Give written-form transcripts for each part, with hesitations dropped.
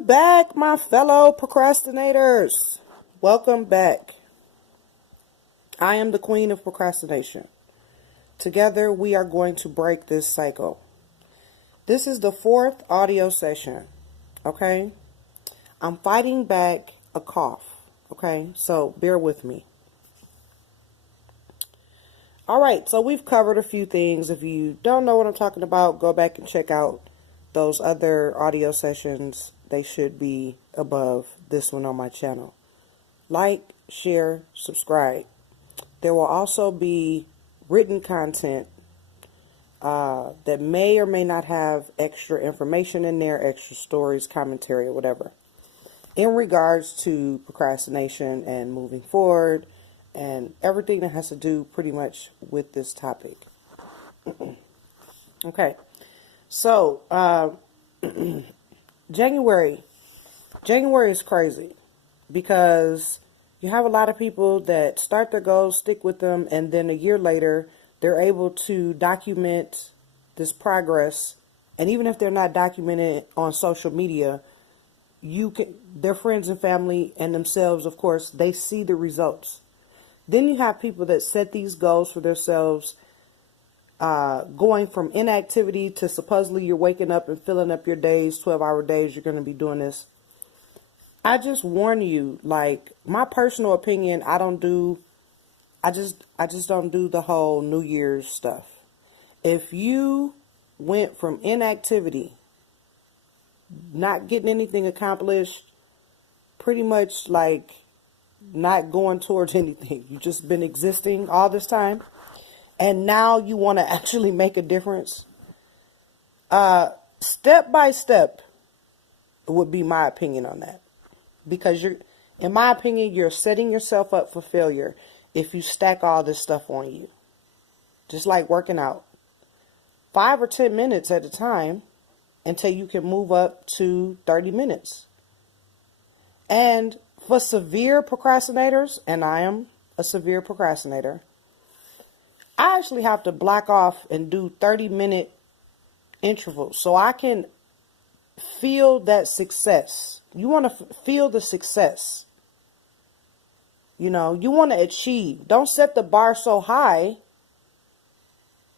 Welcome back, my fellow procrastinators. Welcome back. I am the queen of procrastination. Together, we are going to break this cycle. This is the 4th audio session, okay? I'm fighting back a cough, okay? So bear with me. All right, so we've covered a few things. If you don't know what I'm talking about, go back and check out those other audio sessions. They should be above this one on my channel. Like, share, subscribe. There will also be written content that may or may not have extra information in there, extra stories, commentary, or whatever, in regards to procrastination and moving forward and everything that has to do pretty much with this topic. Okay, so January is crazy because you have a lot of people that start their goals, stick with them, and then a year later they're able to document this progress. And even if they're not documenting it on social media, their friends and family and themselves, of course, they see the results. Then you have people that set these goals for themselves, going from inactivity to supposedly you're waking up and filling up your days, 12-hour days, you're going to be doing this. I just warn you, like, my personal opinion, I just don't do the whole New Year's stuff. If you went from inactivity, not getting anything accomplished, pretty much like not going towards anything, you've just been existing all this time, and now you want to actually make a difference, step by step would be my opinion on that. Because in my opinion, you're setting yourself up for failure if you stack all this stuff on you. Just like working out. 5 or 10 minutes at a time until you can move up to 30 minutes. And for severe procrastinators, and I am a severe procrastinator, I actually have to block off and do 30-minute intervals so I can feel that success. You want to feel the success. You know, you want to achieve. Don't set the bar so high.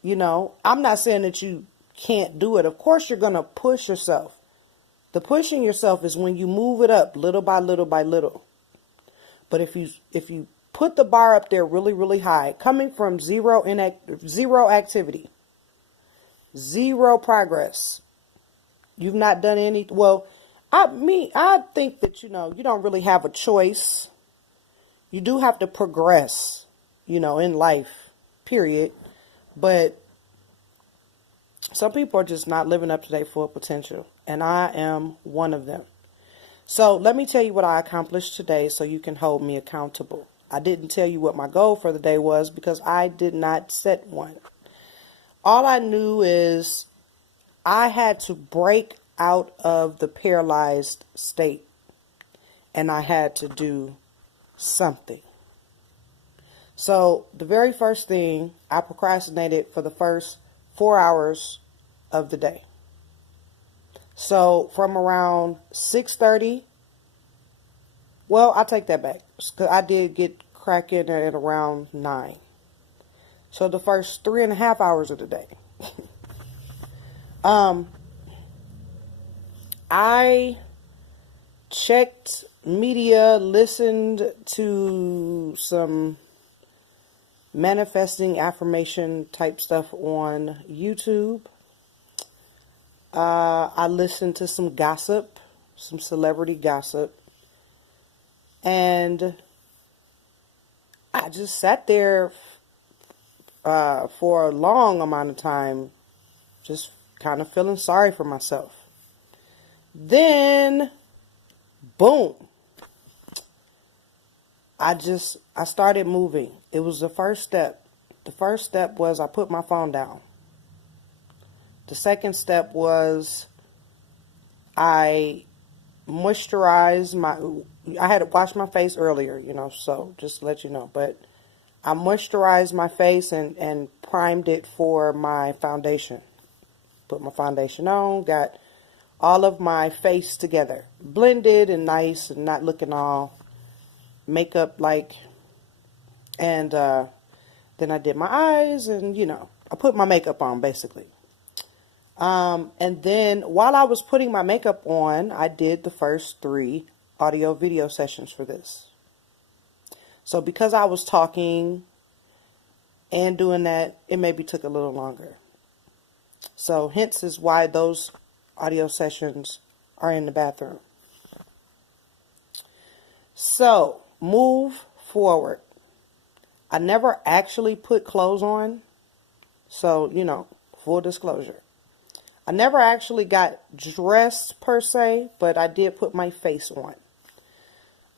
You know, I'm not saying that you can't do it. Of course, you're going to push yourself. The pushing yourself is when you move it up little by little by little. But if you put the bar up there really, really high, coming from zero activity, zero progress, you've not done any, well, I think that, you don't really have a choice. You do have to progress, in life, period. But some people are just not living up to their full potential. And I am one of them. So let me tell you what I accomplished today so you can hold me accountable. I didn't tell you what my goal for the day was because I did not set one. All I knew is I had to break out of the paralyzed state. And I had to do something. So the very first thing, I procrastinated for the first 4 hours of the day. So from around 6:30, well, I'll take that back, because I did get cracking at around 9. So the first 3.5 hours of the day, I checked media, listened to some manifesting affirmation type stuff on YouTube. I listened to some gossip, some celebrity gossip, and I just sat there for a long amount of time, just kind of feeling sorry for myself. Then, boom, I started moving. It was the first step. The first step was I put my phone down. The second step was I moisturized I had to wash my face earlier, so just to let you know. But I moisturized my face and primed it for my foundation. Put my foundation on, got all of my face together, blended and nice and not looking all makeup like. And then I did my eyes and, I put my makeup on basically. And then while I was putting my makeup on, I did the first 3 audio video sessions for this. So because I was talking and doing that, it maybe took a little longer. So hence is why those audio sessions are in the bathroom. So move forward. I never actually put clothes on. So, full disclosure. I never actually got dressed per se, but I did put my face on.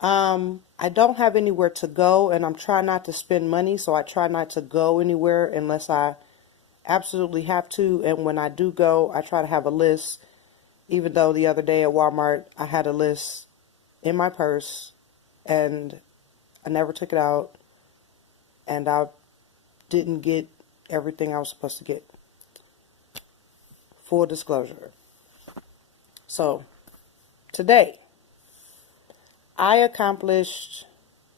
I don't have anywhere to go, and I'm trying not to spend money, so I try not to go anywhere unless I absolutely have to. And when I do go, I try to have a list, even though the other day at Walmart, I had a list in my purse, and I never took it out, and I didn't get everything I was supposed to get. Full disclosure. So, today, I accomplished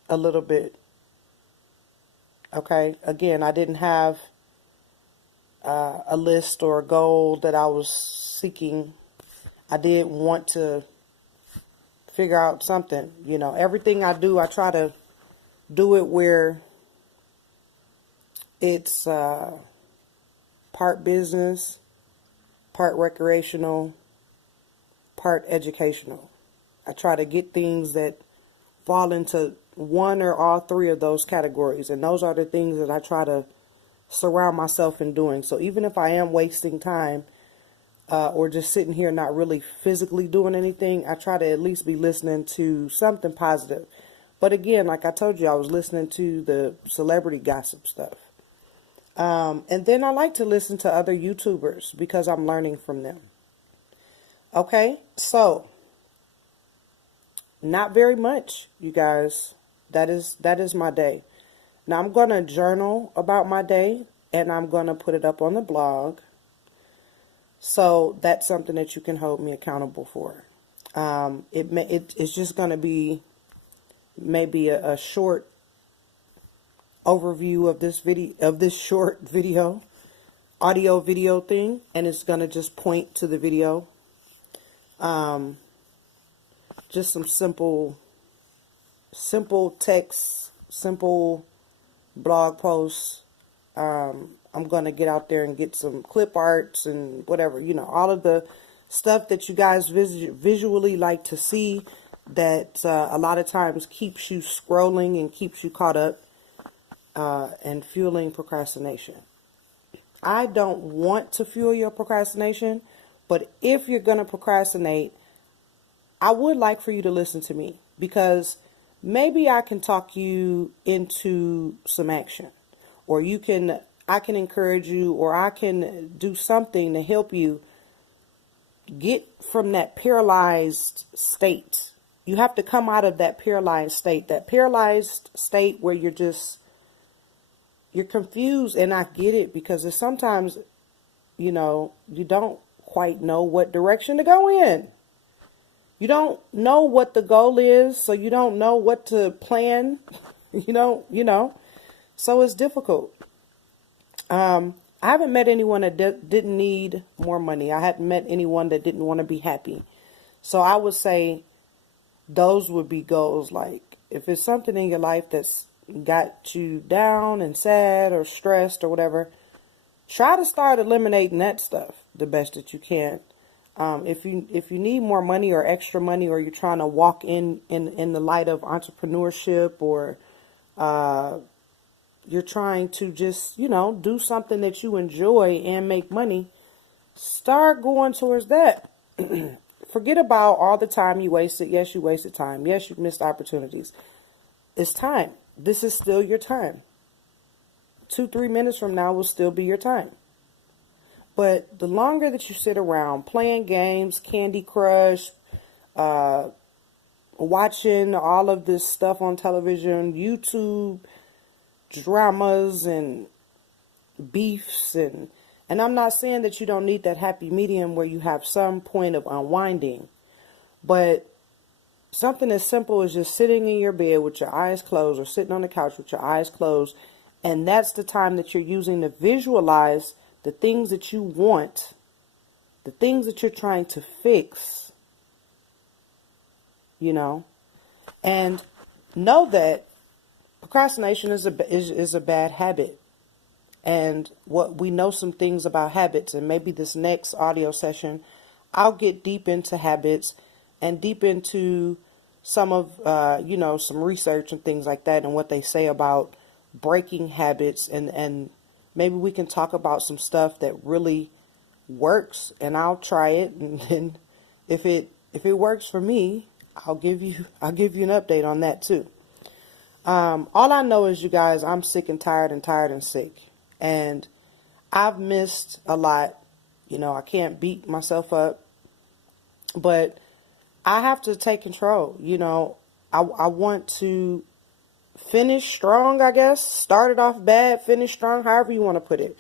a little bit. Okay, again, I didn't have a list or a goal that I was seeking. I did want to figure out something. Everything I do, I try to do it where it's part business, part recreational, part educational. I try to get things that fall into one or all 3 of those categories. And those are the things that I try to surround myself in doing. So even if I am wasting time or just sitting here not really physically doing anything, I try to at least be listening to something positive. But again, like I told you, I was listening to the celebrity gossip stuff. And then I like to listen to other YouTubers because I'm learning from them. Okay, so not very much, you guys. That is my day. Now I'm going to journal about my day, and I'm going to put it up on the blog. So that's something that you can hold me accountable for. It's just going to be maybe a short overview of this short audio video thing, and it's going to just point to the video. Just some simple text, simple blog posts. I'm going to get out there and get some clip arts and whatever, all of the stuff that you guys visually like to see that a lot of times keeps you scrolling and keeps you caught up and fueling procrastination. I don't want to fuel your procrastination, but if you're going to procrastinate, I would like for you to listen to me, because maybe I can talk you into some action, or I can encourage you, or I can do something to help you get from that paralyzed state. You have to come out of that paralyzed state where you're confused. And I get it, because it's sometimes, you don't quite know what direction to go in. You don't know what the goal is, so you don't know what to plan. So it's difficult. I haven't met anyone that didn't need more money. I hadn't met anyone that didn't want to be happy. So I would say those would be goals. Like, if it's something in your life that's got you down and sad or stressed or whatever, try to start eliminating that stuff the best that you can. If you need more money or extra money, or you're trying to walk in the light of entrepreneurship, or you're trying to just, do something that you enjoy and make money, start going towards that. Forget about all the time you wasted. Yes, you wasted time. Yes, you missed opportunities. It's time. This is still your time. 2-3 minutes from now will still be your time. But the longer that you sit around playing games, Candy Crush, watching all of this stuff on television, YouTube, dramas and beefs and And I'm not saying that you don't need that happy medium where you have some point of unwinding, but something as simple as just sitting in your bed with your eyes closed or sitting on the couch with your eyes closed. And that's the time that you're using to visualize the things that you want, the things that you're trying to fix, you know, and know that procrastination is a bad habit. And what we know some things about habits, and maybe this next audio session, I'll get deep into habits and deep into some of, some research and things like that and what they say about breaking habits. And maybe we can talk about some stuff that really works, and I'll try it. And then if it works for me, I'll give you an update on that too. All I know is, you guys, I'm sick and tired and sick. And I've missed a lot. You know, I can't beat myself up. But I have to take control. You know, I want to finish strong, I guess. Started off bad, finish strong, however you want to put it.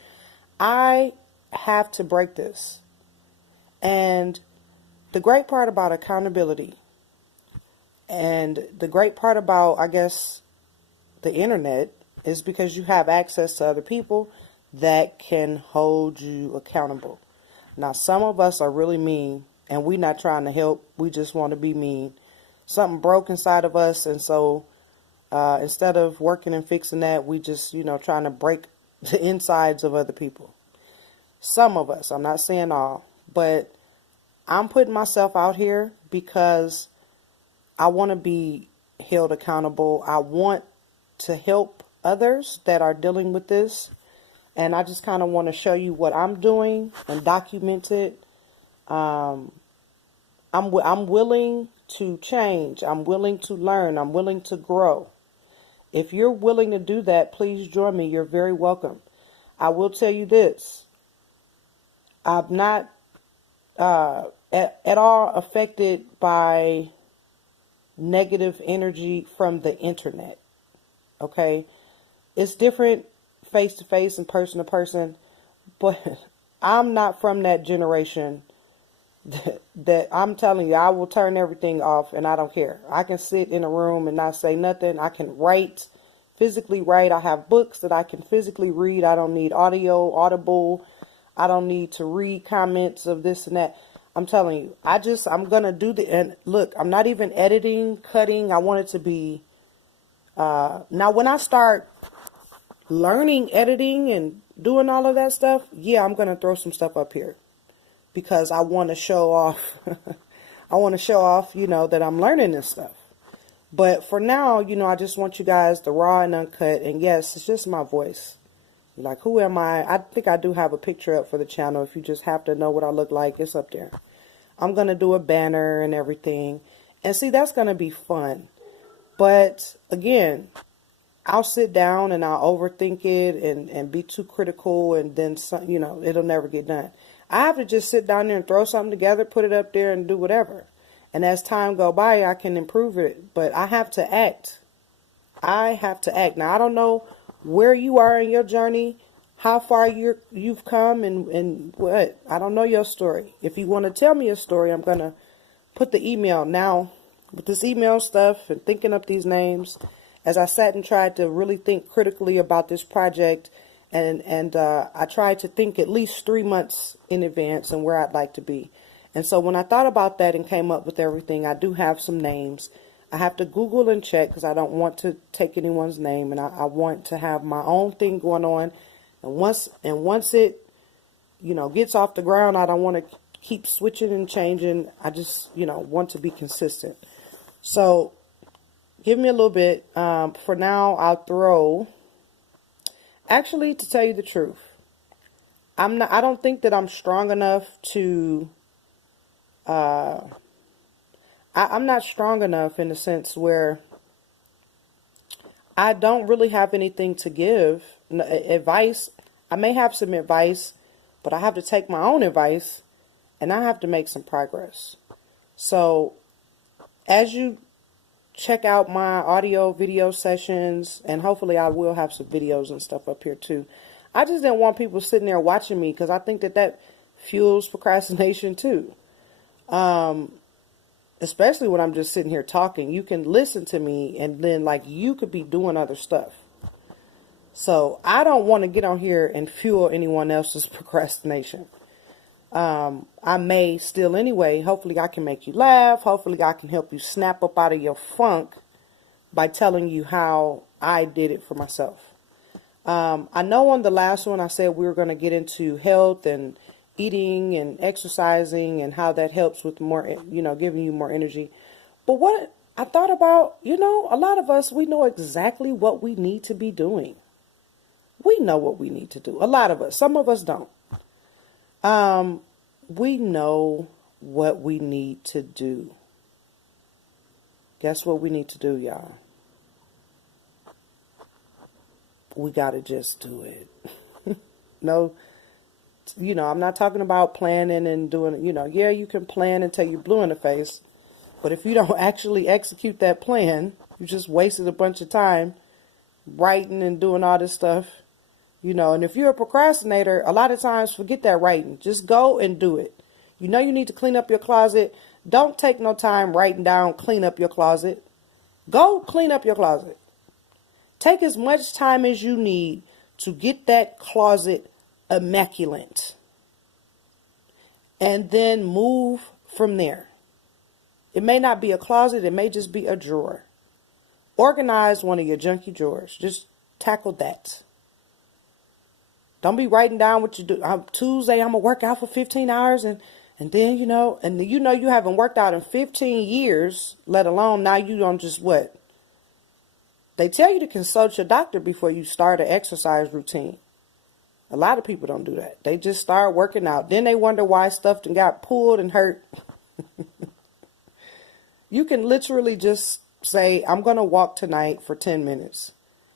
I have to break this. And the great part about accountability, and the great part about, I guess, the internet, is because you have access to other people that can hold you accountable. Now, some of us are really mean, and we're not trying to help. We just want to be mean. Something broke inside of us, and so instead of working and fixing that, we just, trying to break the insides of other people. Some of us, I'm not saying all, but I'm putting myself out here because I want to be held accountable. I want to help others that are dealing with this, and I just kind of want to show you what I'm doing and document it. I'm willing to change. I'm willing to learn. I'm willing to grow. If you're willing to do that, please join me. You're very welcome. I will tell you this. I'm not at all affected by negative energy from the internet. Okay? It's different face to face and person to person, but I'm not from that generation that I'm telling you, I will turn everything off and I don't care. I can sit in a room and not say nothing. I can physically write. I have books that I can physically read. I don't need audible. I don't need to read comments of this and that. I'm telling you, I'm going to do and look, I'm not even editing, cutting. I want it to be, now when I start learning editing and doing all of that stuff, yeah, I'm going to throw some stuff up here because I want to show off. I want to show off, that I'm learning this stuff. But for now, I just want you guys the raw and uncut. And yes, it's just my voice. Like, who am I? I think I do have a picture up for the channel. If you just have to know what I look like, it's up there. I'm going to do a banner and everything. And see, that's going to be fun. But again, I'll sit down and I'll overthink it and be too critical, and then some, it'll never get done. I have to just sit down there and throw something together, put it up there and do whatever. And as time go by, I can improve it, but I have to act. I have to act. Now, I don't know where you are in your journey, how far you've come, and what. I don't know your story. If you want to tell me a story, I'm going to put the email. Now, with this email stuff and thinking up these names, as I sat and tried to really think critically about this project, and I tried to think at least 3 months in advance and where I'd like to be. And so when I thought about that and came up with everything, I do have some names. I have to Google and check because I don't want to take anyone's name, and I want to have my own thing going on. And once it, gets off the ground, I don't want to keep switching and changing. I just, want to be consistent. So give me a little bit. For now, I'll throw. Actually, to tell you the truth, I don't think that I'm strong enough to. I'm not strong enough in the sense where I don't really have anything to give. Advice. I may have some advice, but I have to take my own advice and I have to make some progress. So as you check out my audio video sessions, and hopefully I will have some videos and stuff up here too, I just didn't want people sitting there watching me, because I think that fuels procrastination too. Especially when I'm just sitting here talking. You can listen to me and then like you could be doing other stuff. So I don't want to get on here and fuel anyone else's procrastination. I may still anyway. Hopefully I can make you laugh. Hopefully I can help you snap up out of your funk by telling you how I did it for myself. I know on the last one I said we were going to get into health and eating and exercising and how that helps with more, giving you more energy. But what I thought about, a lot of us, we know exactly what we need to be doing. We know what we need to do. A lot of us. Some of us don't. We know what we need to do. Guess what we need to do, y'all? We got to just do it. No, I'm not talking about planning and doing, yeah, you can plan until you're blue in the face. But if you don't actually execute that plan, you just wasted a bunch of time writing and doing all this stuff. And if you're a procrastinator, a lot of times forget that writing. Just go and do it. You need to clean up your closet. Don't take no time writing down, clean up your closet. Go clean up your closet. Take as much time as you need to get that closet immaculate. And then move from there. It may not be a closet. It may just be a drawer. Organize one of your junky drawers. Just tackle that. Don't be writing down what you do. Tuesday, I'm going to work out for 15 hours. And then, you haven't worked out in 15 years, let alone now you don't just what? They tell you to consult your doctor before you start an exercise routine. A lot of people don't do that. They just start working out. Then they wonder why stuff got pulled and hurt. You can literally just say, I'm going to walk tonight for 10 minutes.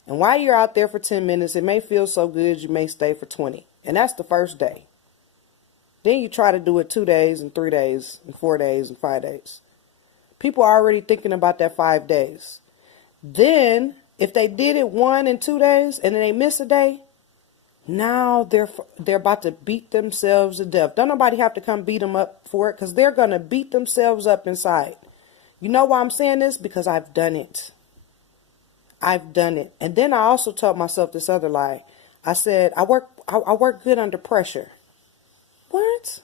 And while you're out there for 10 minutes, it may feel so good, you may stay for 20. And that's the first day. Then you try to do it 2 days and 3 days and 4 days and 5 days. People are already thinking about that 5 days. Then, if they did it 1 and 2 days and then they miss a day, now they're about to beat themselves to death. Don't nobody have to come beat them up for it, because they're going to beat themselves up inside. You know why I'm saying this? Because I've done it. I've done it. And then I also told myself this other lie. I said, I work good under pressure. What?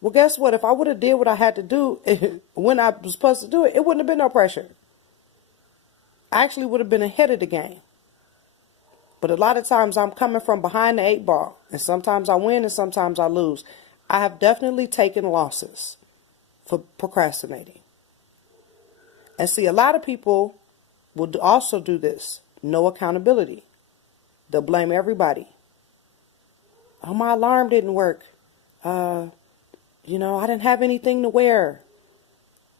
Well, guess what? If I would have did what I had to do when I was supposed to do it, it wouldn't have been no pressure. I actually would have been ahead of the game. But a lot of times I'm coming from behind the 8 ball. And sometimes I win and sometimes I lose. I have definitely taken losses for procrastinating. And see, a lot of people will also do this. No accountability. They'll blame everybody. Oh, my alarm didn't work. I didn't have anything to wear.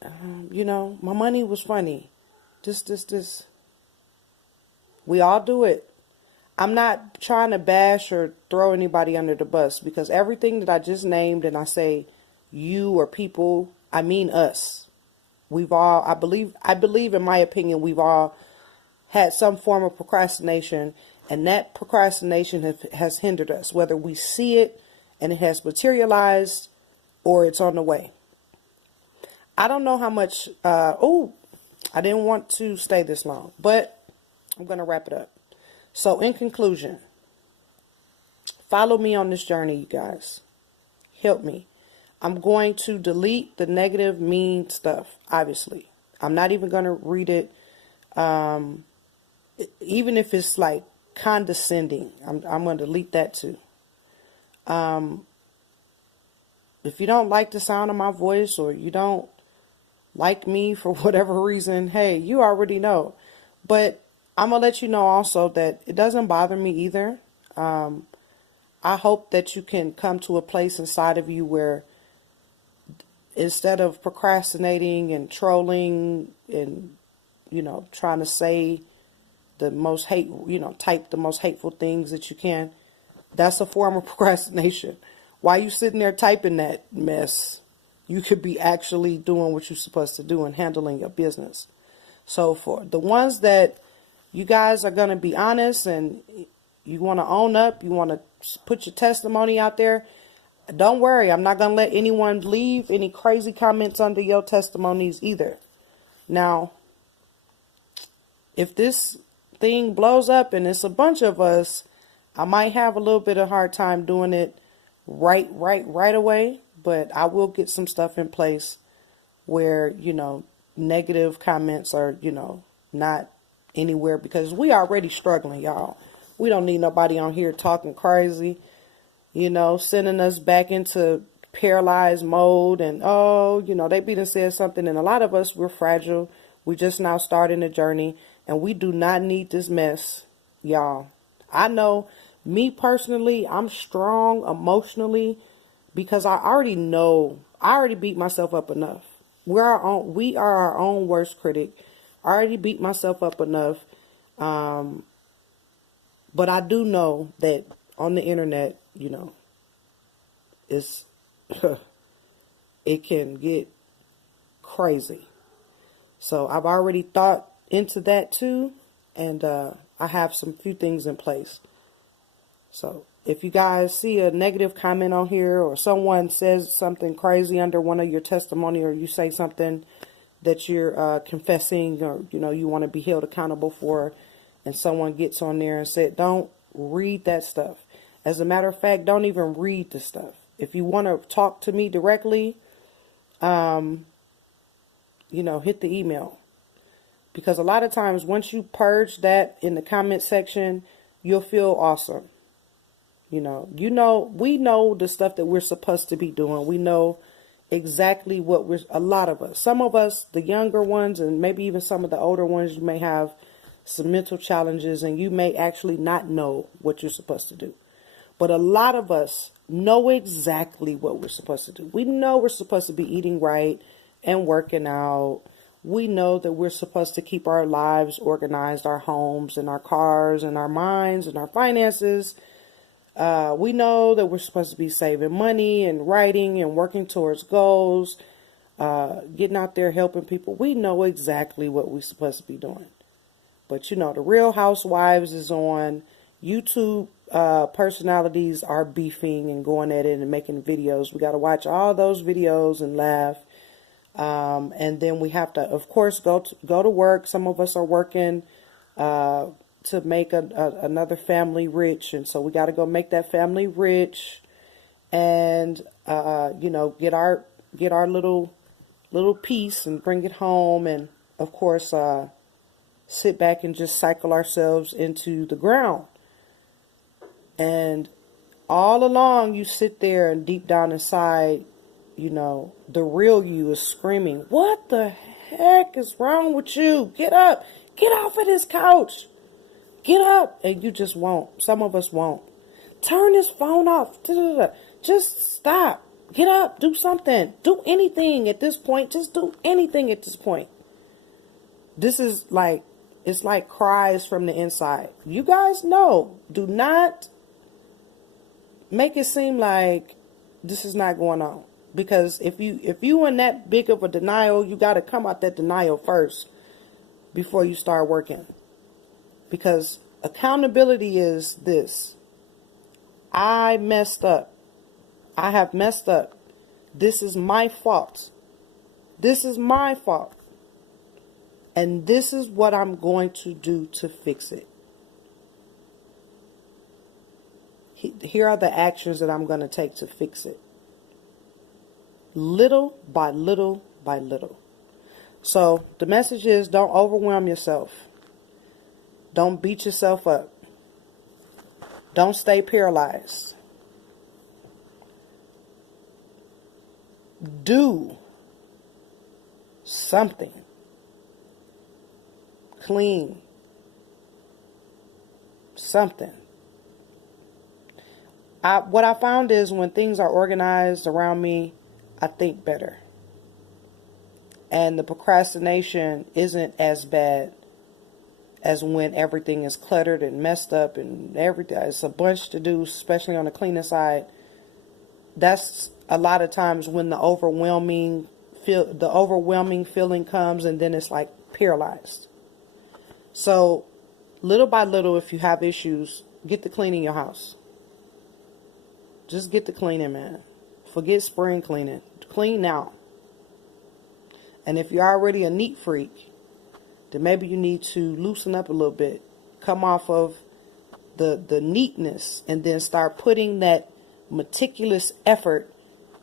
My money was funny. This. We all do it. I'm not trying to bash or throw anybody under the bus, because everything that I just named, and I say you or people, I mean us. We've all, I believe in my opinion, we've all had some form of procrastination, and that procrastination has hindered us, whether we see it and it has materialized or it's on the way. I don't know how much, I didn't want to stay this long, but I'm going to wrap it up. So in conclusion, follow me on this journey, you guys. Help me. I'm going to delete the negative, mean stuff, obviously. I'm not even going to read it. Even if it's like condescending, I'm going to delete that too. If you don't like the sound of my voice, or you don't like me for whatever reason, hey, you already know. But I'm going to let you know also that it doesn't bother me either. I hope that you can come to a place inside of you where instead of procrastinating and trolling and, trying to say the most type the most hateful things that you can, that's a form of procrastination. While you sitting there typing that mess, you could be actually doing what you're supposed to do and handling your business. So for the ones that you guys are going to be honest and, You want to own up. You want to put your testimony out there. Don't worry. I'm not going to let anyone leave any crazy comments under your testimonies either. Now, if this thing blows up and it's a bunch of us, I might have a little bit of hard time doing it right away. But I will get some stuff in place where, negative comments are, not anywhere, because we already struggling, y'all. We don't need nobody on here talking crazy, sending us back into paralyzed mode. And, they be done said something. And a lot of us, we're fragile. We just now starting the journey, and we do not need this mess, y'all. I know me personally, I'm strong emotionally because I already beat myself up enough. We are our own worst critic. I already beat myself up enough. But I do know that on the internet, it's, it can get crazy. So I've already thought into that too. And, I have some few things in place. So if you guys see a negative comment on here, or someone says something crazy under one of your testimony, or you say something that you're confessing, or, you want to be held accountable for, and someone gets on there and said, don't read that stuff. As a matter of fact, don't even read the stuff. If you want to talk to me directly, hit the email. Because a lot of times once you purge that in the comment section, you'll feel awesome. We know the stuff that we're supposed to be doing. We know exactly a lot of us. Some of us, the younger ones, and maybe even some of the older ones, you may have some mental challenges, and you may actually not know what you're supposed to do. But a lot of us know exactly what we're supposed to do. We know we're supposed to be eating right and working out. We know that we're supposed to keep our lives organized, our homes and our cars and our minds and our finances. We know that we're supposed to be saving money and writing and working towards goals, getting out there helping people. We know exactly what we're supposed to be doing. But, the Real Housewives is on YouTube. Personalities are beefing and going at it and making videos. We got to watch all those videos and laugh. And then we have to, of course, go to work. Some of us are working to make another family rich, and so we got to go make that family rich, and get our little piece and bring it home, and of course sit back and just cycle ourselves into the ground. And all along you sit there, and deep down inside, the real you is screaming, what the heck is wrong with you? Get up, get off of this couch. Get up. And you just won't. Some of us won't. Turn this phone off. Just stop. Get up. Do something. Do anything at this point. Just do anything at this point. This is it's like cries from the inside. You guys know. Do not make it seem like this is not going on. Because if you in that big of a denial, you got to come out that denial first before you start working. Because accountability is this. I messed up. I have messed up. This is my fault. This is my fault. And this is what I'm going to do to fix it. Here are the actions that I'm going to take to fix it. Little by little by little. So the message is, don't overwhelm yourself. Don't beat yourself up. Don't stay paralyzed. Do something. Clean. Something. What I found is when things are organized around me, I think better. And the procrastination isn't as bad as when everything is cluttered and messed up and everything. It's a bunch to do, especially on the cleaning side. That's a lot of times when the overwhelming feeling comes, and then it's like paralyzed. So little by little, if you have issues, get to cleaning your house. Just get to cleaning, man. Forget spring cleaning. Clean now. And if you're already a neat freak, then maybe you need to loosen up a little bit. Come off of the neatness and then start putting that meticulous effort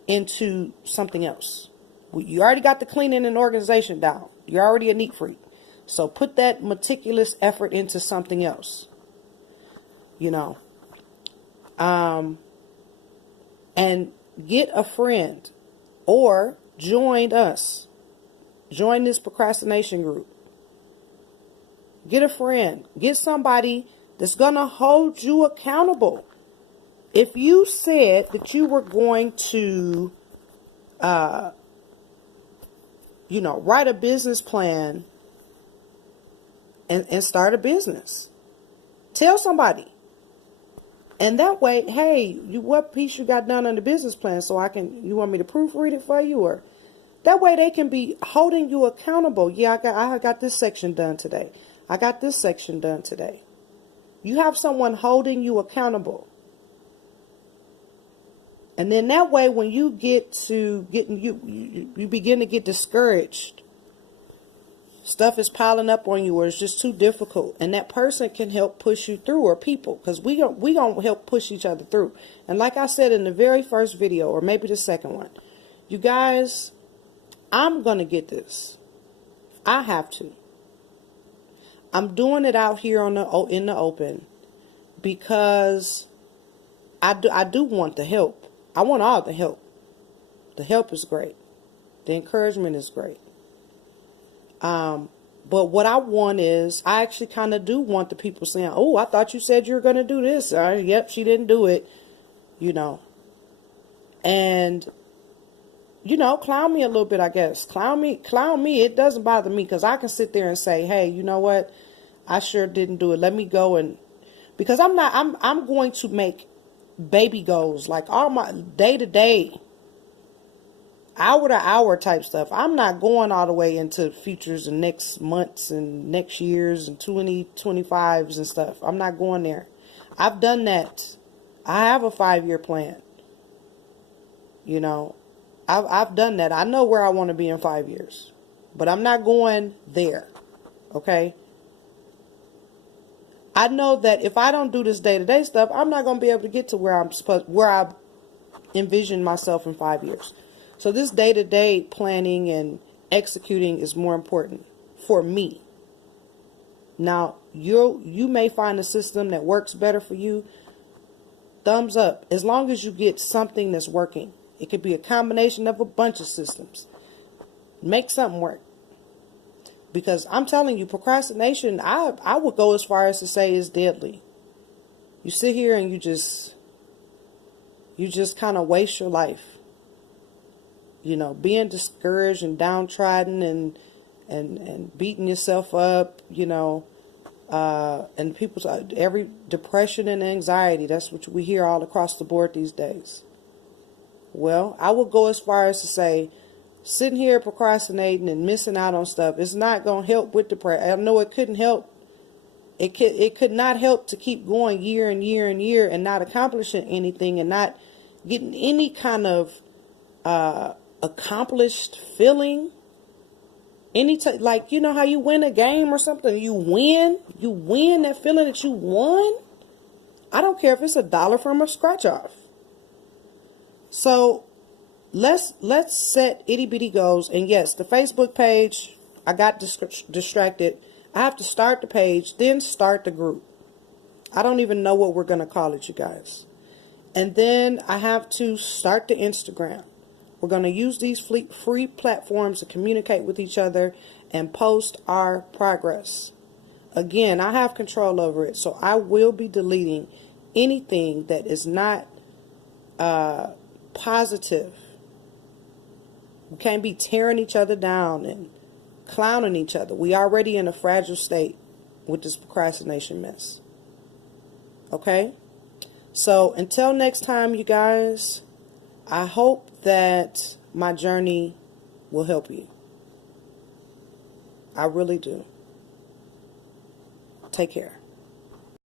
into something else. You already got the cleaning and organization down. You're already a neat freak. So put that meticulous effort into something else. You know. And get a friend or join us. Join this procrastination group. Get a friend. Get somebody that's going to hold you accountable. If you said that you were going to, write a business plan and start a business, tell somebody. And that way, hey, what piece you got done on the business plan so you want me to proofread it for you? Or that way they can be holding you accountable. Yeah, I got this section done today. I got this section done today. You have someone holding you accountable. And then that way, when you you begin to get discouraged, stuff is piling up on you or it's just too difficult. And that person can help push you through, or people, because we don't help push each other through. And like I said in the very first video, or maybe the second one, you guys, I'm going to get this. I have to. I'm doing it out here in the open because I do want the help. I want all the help. The help is great. The encouragement is great. But what I want is, I actually kind of do want the people saying, oh, I thought you said you were going to do this. Yep, she didn't do it, And, clown me a little bit, I guess. Clown me. It doesn't bother me because I can sit there and say, hey, you know what? I sure didn't do it. Let me go because I'm going to make baby goals, like all my day to day, hour to hour type stuff. I'm not going all the way into futures and next months and next years and 2025s and stuff. I'm not going there. I've done that. I have a 5-year plan. I've done that. I know where I want to be in 5 years, but I'm not going there. Okay. I know that if I don't do this day-to-day stuff, I'm not going to be able to get to where I envision myself in 5 years. So this day-to-day planning and executing is more important for me. Now, you may find a system that works better for you. Thumbs up. As long as you get something that's working. It could be a combination of a bunch of systems. Make something work. Because I'm telling you, procrastination, I would go as far as to say is deadly. You sit here and you just kind of waste your life. Being discouraged and downtrodden and beating yourself up, and every depression and anxiety, that's what we hear all across the board these days. Well, I would go as far as to say, sitting here procrastinating and missing out on stuff is not going to help with depression. I know it couldn't help. It could not help to keep going year and year and year and not accomplishing anything and not getting any kind of accomplished feeling. Like, how you win a game or something, you win that feeling that you won. I don't care if it's $1 from a scratch off. So let's set itty bitty goals. And yes, the Facebook page, I got distracted. I have to start the page, then start the group. I don't even know what we're going to call it, you guys. And then I have to start the Instagram. We're going to use these free platforms to communicate with each other and post our progress. Again, I have control over it, so I will be deleting anything that is not positive. We can't be tearing each other down and clowning each other. We already in a fragile state with this procrastination mess. Okay? So until next time, you guys, I hope that my journey will help you. I really do. Take care.